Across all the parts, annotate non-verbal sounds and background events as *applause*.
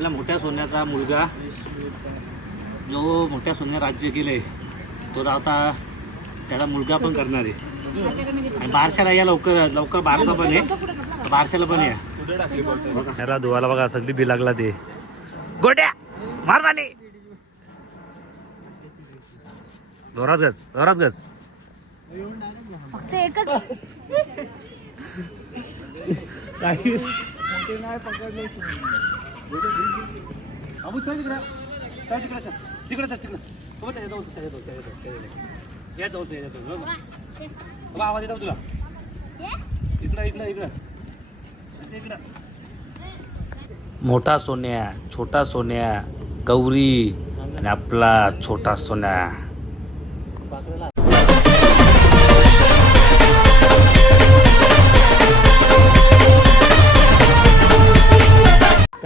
आपल्या मोठ्या सोन्याचा मुलगा जो मोठ्या सोन्या राज्य केलंय तो आता त्याचा मुलगा पण करणार आहे. आणि बारशाला या लवकर लवकर बारसा पण आहे. बारशाला पण या. त्याला धुवायला बघा सगळी बी लागला ते. गोट्या! मार पाणी जोरात जोरात गच. फक्त एकच. *laughs* *laughs* आवाज येतो तुला इकडं इकडं इकडं मोठा सोन्या छोटा सोन्या गौरी आणि आपला छोटा सोन्या.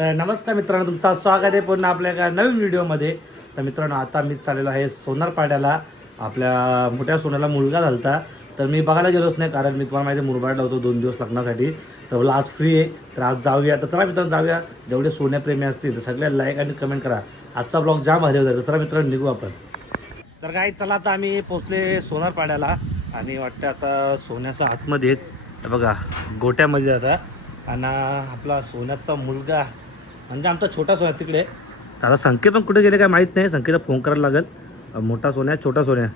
तर नमस्कार मित्रांनो तुमचा स्वागत आहे पुन्हा आपल्या एका नवीन व्हिडिओमध्ये. तर मित्रांनो आता मी चाललेलो आहे सोनार पाड्याला. आपल्या मोठ्या सोन्याला मुलगा झालता. तर मी बघायला गेलोच नाही कारण मी तुम्हाला माहिती आहे मुरबाडला होतो दोन दिवस लग्नासाठी. तर मला आज फ्री आहे. तर आज जाऊया. तर चला मित्रांनो जाऊया. जेवढे सोन्याप्रेमी असतील तर सगळ्या लाईक आणि कमेंट करा. आजचा ब्लॉग जाम भारी होता. तर चला मित्रांनो निघू आपण. तर काय चला आता आम्ही पोचले सोनार पाड्याला. आणि वाटतं आता सोन्याचा आतमध्ये आहेत बघा गोट्यामध्ये आता. आणि आपला सोन्याचा मुलगा म्हणजे आमचा छोटा सोन्या तिकडे. आता संकेत पण कुठे गेले काय माहीत नाही. संकेतला फोन करायला लागेल. मोठा सोन्या छोटा सोन्या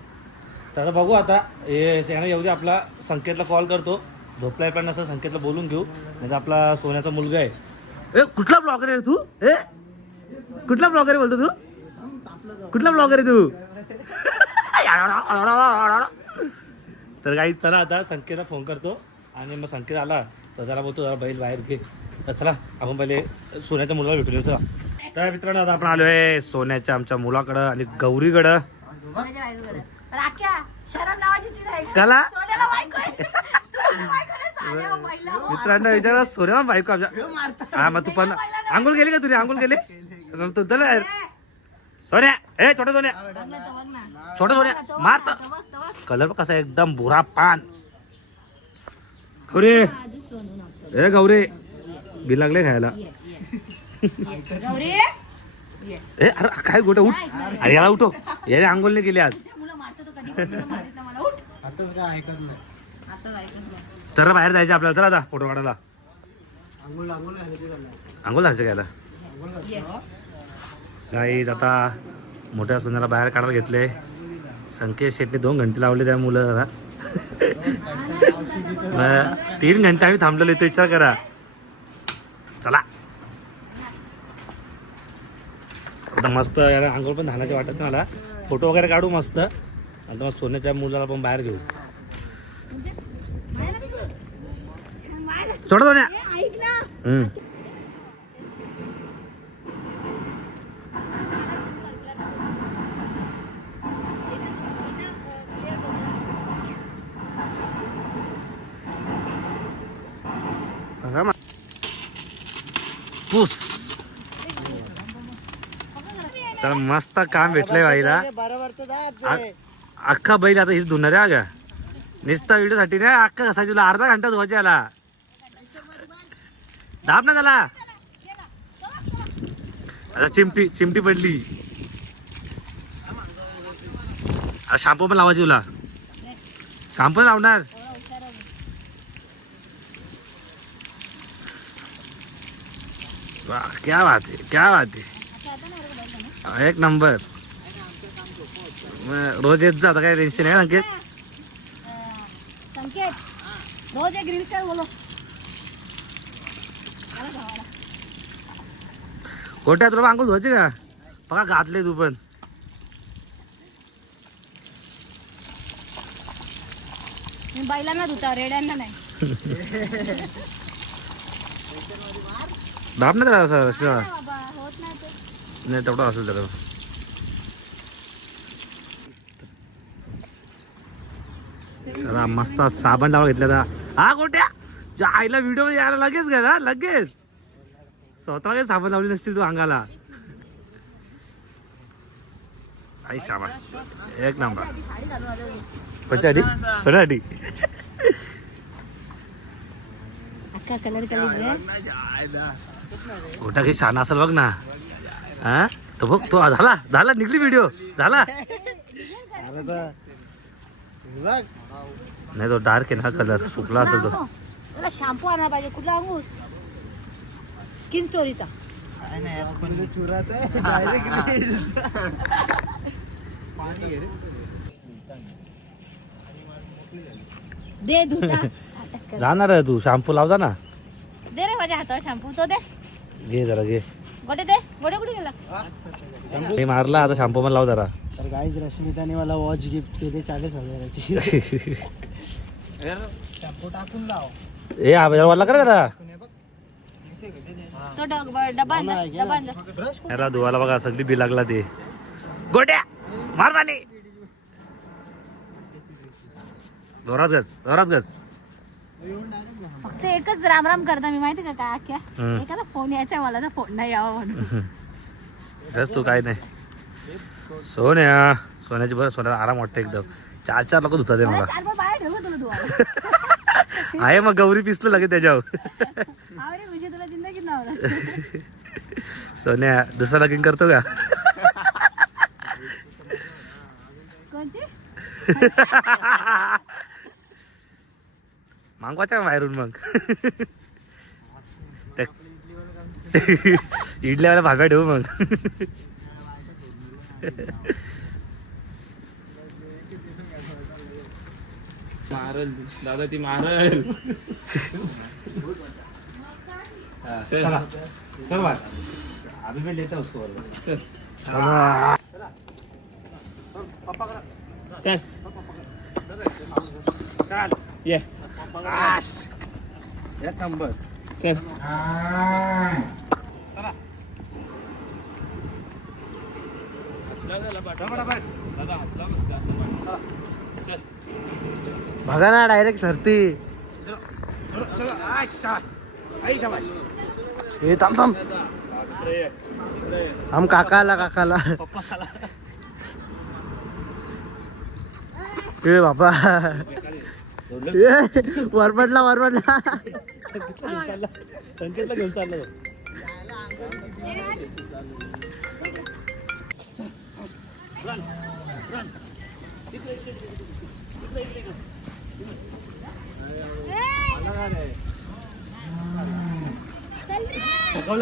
तर आता बघू आता. हे येऊ दे आपला संकेतला कॉल करतो. झोपलाय पण असं संकेतला बोलून घेऊ. म्हणजे आपला सोन्याचा मुलगा आहे. ए कुठला ब्लॉगर आहे रे तू? ए? कुठला ब्लॉगर आहे बोलतो तू? कुठला ब्लॉगर आहे तू? *laughs* तर काही चला आता संकेतला फोन करतो. आणि मग संकेत आला तर त्याला बोलतो जरा बैल बाहेर घे. तर चला आपण पहिले सोन्याच्या मुलाला भेटून चला. तर मित्रांनो आता आपण आलो आहे सोन्याच्या आमच्या मुलाकडं आणि गौरीकडं? त्याला. मित्रांनो विचारा सोन्या बायको आमच्या हा मग तू पण आंघोळ गेली का तुझी? आंघोळ गेली मग तू चल सोन्या ए छोटा सोन्या. बघ ना, तो बघ ना. छोटा सोन्या तो बघ मार ना, तो बघ, तो बघ. कलर कसा आहे, एकदम बुरा पान. गौरे. ए गौरे. बी लागले खायला. *laughs* गौरी. ए अरे काय गोट उठ. अरे याला उठो याने आंघोळ नाही केली आज तो ऐकत नाही. तर बाहेर जायचं आपल्याला. चला आता फोटो काढायला. आंघोळ जायचं घ्यायला काही आता मोठ्या सोन्याला बाहेर काढायला घेतले. संकेत शेटने दोन घंटे लावले त्या मुलं जरा तीन घंटे आम्ही थांबलेलो इथे विचार करा. चला. आता मस्त याला आंघोळ पण धानाची वाटत नाही मला. फोटो वगैरे काढू मस्त. आता मग सोन्याच्या मुलाला पण बाहेर घेऊ. सोडा सोन्या. चल मस्त काम भेटलंय बाईला. आ- अख्खा बैल आता हीच धुणार आहे का नुसता व्हिडिओ साठी ना अख्खा कसा तुला अर्धा घंटा धुवायचे आला दाब ना त्याला. आता चिमटी चिमटी पडली. आता शॅम्पू पण लावायची तुला. शॅम्पू लावणार. वाह क्या बात है क्या बात है एक नंबर. रोज येत जा आता काय टेन्शन आहे अंकित? संकेत रोज एक रील कर बोलो कोट्यात तुला अंघोळ धुवायची का? बघा घातले तू पण. बैलांना धुता रेड्यांना नाही. दाब ना त्याला असं नाही होत नाही नाही तेवढं असेल त्याला. चला मस्त साबण लावा घेतला हा गोट्या! आईला व्हिडिओमध्ये यायला लगेच गेला लगेच. स्वतः साबण लावली नसतील तू अंगाला. आई शाबास. एक नंबर. पचाडी? कलर गोटा काही शान असेल बघ ना. हा? तो बघ तो झाला झाला निघली व्हिडिओ झाला. नाही तो डार्क आहे ना कलर सुकला असेल तो. मला शॅम्पू आणायला पाहिजे. कुठला अंगूस? स्किन स्टोरीचा दे धुता. *laughs* जाणार आहे तू. शॅम्पू लाव जा ना. दे रे माझ्या हातावर शॅम्पू तो दे. घे जरा घे. गोटे दे गोटे कुठे गेला? हे मारला आता शॅम्पू पण लाव जरा. तर गाईज रश्मिताने मला वॉच गिफ्ट केली चाळीस हजाराची. शॅम्पू टाकून लाव. ए वाला कर जरा? तो डब- डबा आणला ना, डबा आणला. ब्रश याला धुवायला बघा सगळी बी लागला ते. गोट्या मार पाणी. जोरात गच जोरात गच. फक्त एकच राम राम करता मी माहिती का काय आख्या. एखादा फोन यायचा मला तर फोन नाही यावा म्हणून. तू काय नाही. सोन्या सोन्याची बरं सोन्याला आराम वाटतं एकदम. चार चार लोक धुतात मला *laughs* आहे मग गौरी पिसलं लगेच त्याच्यावर. *laughs* नव्हता *laughs* सोन्या दुसरा लगीन करतो का? कोणची? मागवायच्या बाहेरून मग. *laughs* इडल्यावाला भाब्या ठेवू मग. मारल दादा ती मारल. चला. चल. अभी मैं लेता उसको चल. चल. चल. ये. आश. बघा ना डायरेक्ट सरती हे थांब थांब. थांब काकाला काकाला. हे बाबा. ए, वरपडला वरपडला संकेतला घेऊन चाललो.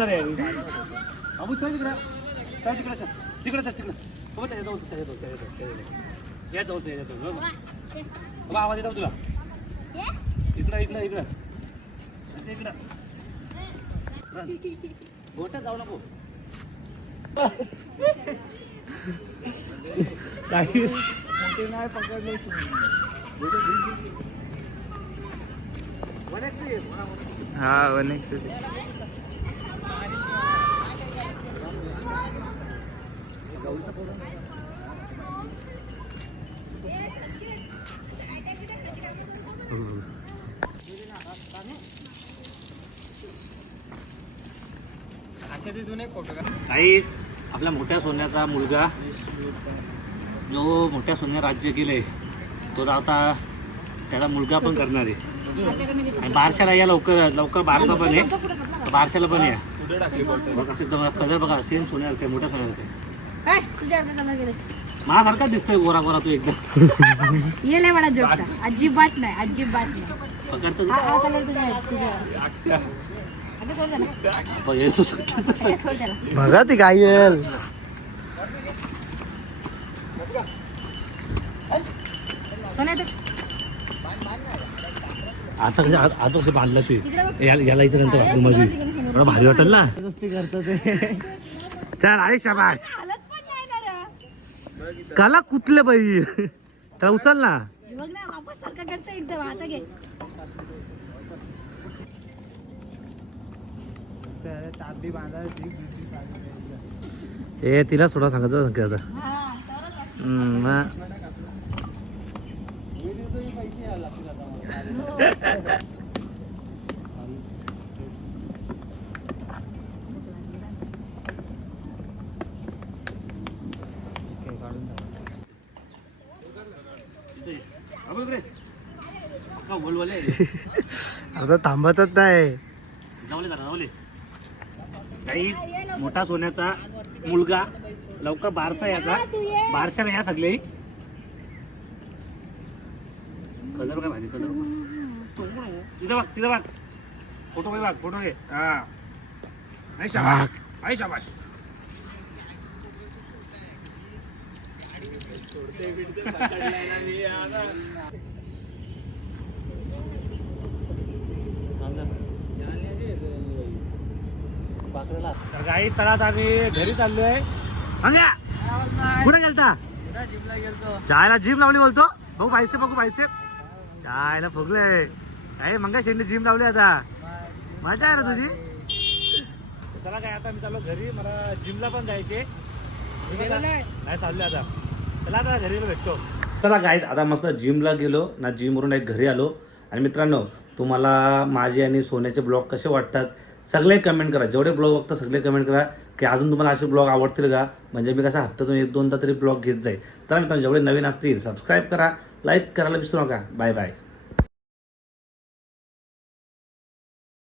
रे. अबू चल तिकडं. चल तिकडं चल. तिकडं चल तिकडं. सोबत जाऊ, त्याच्या जाऊ. या जाऊ, आवाज येतो तुला? इकडं इकडं इकडं. इकडं. गोट्यात जाऊ नको. काहीच नाही पकडले. हा अनेक काही आपल्या मोठ्या सोन्याचा मुलगा जो मोठ्या सोन्या राज्य केलंय तो आता त्याला मुलगा पण करणार आहे. आणि बारशाला या लवकर लवकर बारसा पण आहे. बारशाला पण या. कलर बघा सेम सोन्यासारखं मोठ्या अर्धा कलर गेले माझ्यासारखा दिसतोय गोरा गोरा तू एकदम. मला अजिबात नाही अजिबात नाही. पकडतो. हा हा बघ, ती काय येईल आता कसं आता आता कसं बांधलं ते. याला इथं नंतर बाथरूममध्ये एवढं भारी वाटेल ना? चल आहे शाबाश हालत पण नाही ना रे. काला कुतले बाई. त्याला उचल ना. बांधायची ए तिला सोडा सांगत संकेत आता. हा. आता थांबतच नाही. जाऊले जरा जाऊले काही मोठा सोन्याचा मुलगा लवकर बारसा याचा. बारशा नाही या सगळे. कलर काय माहिती कलर तिथं बघ तिथं बघ. फोटो घे बघ फोटो घे. हा. नाही शाबाश नाही शाबाश तर गाई चला आता आम्ही घरी चाललोय. आहे कुठे गेलता? जायला जिम लावली बोलतो. बघू पाहिजे बघू पाहिजे जायला फुगलंय. काय मंगा शेंडी जिम लावली आता. मजा आहे ना तुझी? चला काय आता मी चाललो घरी. मला जिमला पण जायचे नाही चालले आता. चला आता घरी भेटतो. चला गाईज आता मस्त जिमला गेलो. ना जिमवरून एक घरी आलो. आणि मित्रांनो तुम्हाला माझे आणि सोन्याचे ब्लॉग कसे वाटतात? सगळे कमेंट करा. जेवढे ब्लॉग बघता सगळे कमेंट करा की अजून तुम्हाला असे ब्लॉग आवडतील का? म्हणजे मी कसं हप्त्यातून एक दोनदा तरी ब्लॉग घेत जाईल. तर मित्रांनो जेवढे नवीन असतील सबस्क्राईब करा लाईक करायला विसरू नका. Bye bye